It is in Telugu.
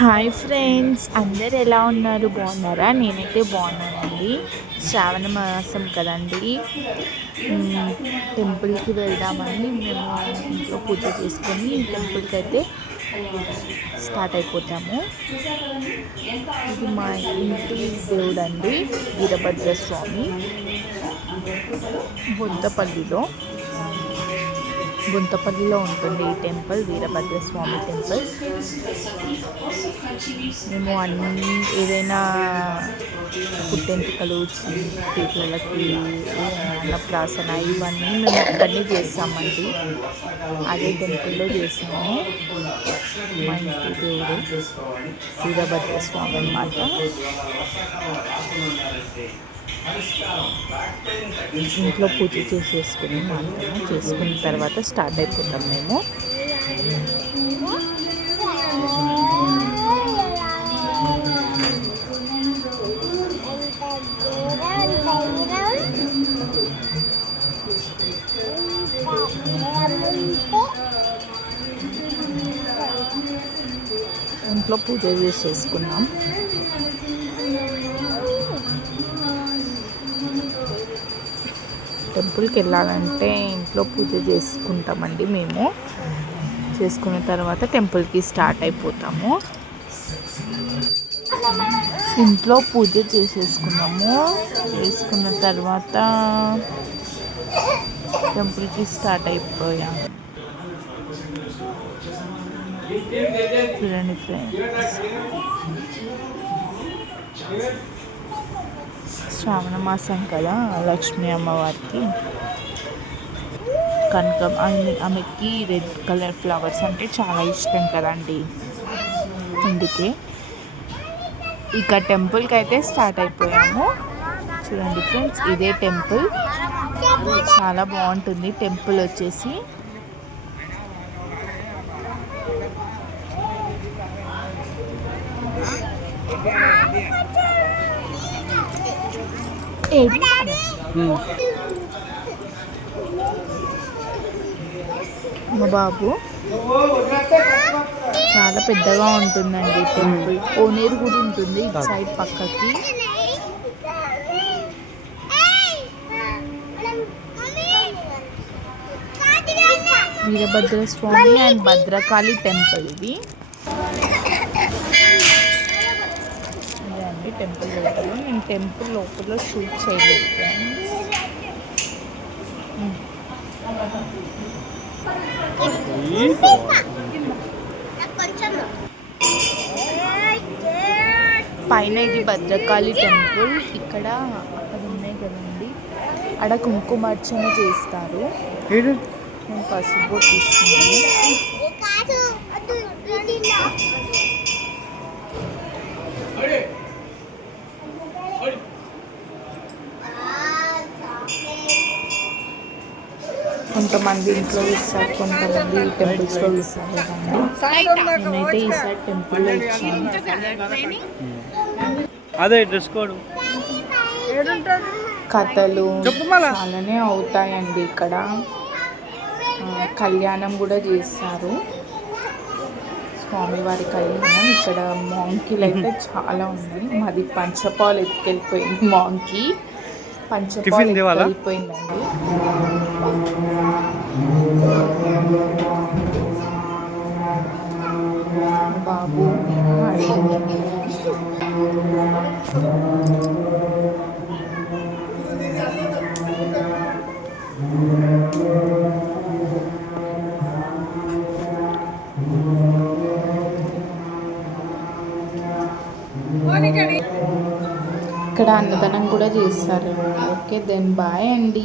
హాయ్ ఫ్రెండ్స్ అందరు ఎలా ఉన్నారు? బాగున్నారా? నేనైతే బాగున్నానండి. శ్రావణ మాసం కదండి. టెంపుల్కి వెళ్దామని మేము ఇంట్లో పూజ చేసుకొని టెంపుల్కి అయితే స్టార్ట్ అయిపోతాము. ఇది మా ఇంటి దేవుడు అండి వీరభద్ర స్వామి బొంతపల్లిలో. గుంతపల్లిలో ఉంటుంది ఈ టెంపుల్ వీరభద్ర స్వామి టెంపుల్. మేము అన్ని ఏదైనా పుట్టెంటుకలు పీపులకి అన్నప్రాసన ఇవన్నీ మేము అక్కడనే చేస్తామండి. అదే టెంపుల్లో చేసాము మా ఇంటి దేవుడు వీరభద్ర స్వామి అన్నమాట. ఇంట్లో పూజ చేసేసుకుని మాత్రం చేసుకున్న తర్వాత స్టార్ట్ అయిపోతాం మేము. ఇంట్లో పూజ చేసేసుకున్నాం. టెంపుల్కి వెళ్ళాలంటే ఇంట్లో పూజ చేసుకుంటామండి మేము. చేసుకున్న తర్వాత టెంపుల్కి స్టార్ట్ అయిపోతాము. ఇంట్లో పూజ చేసేసుకున్నాము. చేసుకున్న తర్వాత టెంపుల్కి స్టార్ట్ అయిపోయాము చూడండి ఫ్రెండ్స్. శ్రావణ మాసం కదా లక్ష్మీ అమ్మవారికి. కనుక ఆమెకి రెడ్ కలర్ ఫ్లవర్స్ అంటే చాలా ఇష్టం కదండి. అందుకే ఇక టెంపుల్కి అయితే స్టార్ట్ అయిపోయాము. చూడండి ఫ్రెండ్స్ ఇదే టెంపుల్. చాలా బాగుంటుంది టెంపుల్ వచ్చేసి. మా బాబు చాలా పెద్దగా ఉంటుందండి టెంపుల్. కోనేరు కూడా ఉంటుంది ఇటు సైడ్ పక్కకి. వీరభద్ర స్వామి అండ్ భద్రకాళి టెంపుల్ ఇది. ఇదే టెంపుల్ లోపల నేను టెంపుల్ లోపల షూట్ చేయలేదు ఫ్రెండ్స్. పైన ఇది భద్రకాళి టెంపుల్. ఇక్కడ అక్కడ ఉన్నాయి కదండి. అక్కడ కుంకుమార్చన చేస్తారు. నేను పసుపు తీసుకున్నాను. కొంతమంది ఇంట్లో ఇస్తారు కొంతమంది టెంపుల్స్లో ఇస్తారు కదండి నేనైతే ఈసారి టెంపుల్లో ఇచ్చాను అదే డ్రెస్ కోడ్. కథలు. చాలానే అవుతాయండి ఇక్కడ. కళ్యాణం కూడా చేస్తారు. స్వామివారి కళ్యాణం. ఇక్కడ మాంకీలు అయితే చాలా ఉన్నాయి. మాది పంచపాలు ఎత్తుకెళ్ళిపోయింది మాంకీ టిఫిన్ తేవాలా? ఎత్తుకెళ్ళిపోయిందండి బాబు ఇక్కడ అన్నదానం కూడా చేస్తారు. ఓకే దెన్ బాయ్ అండి.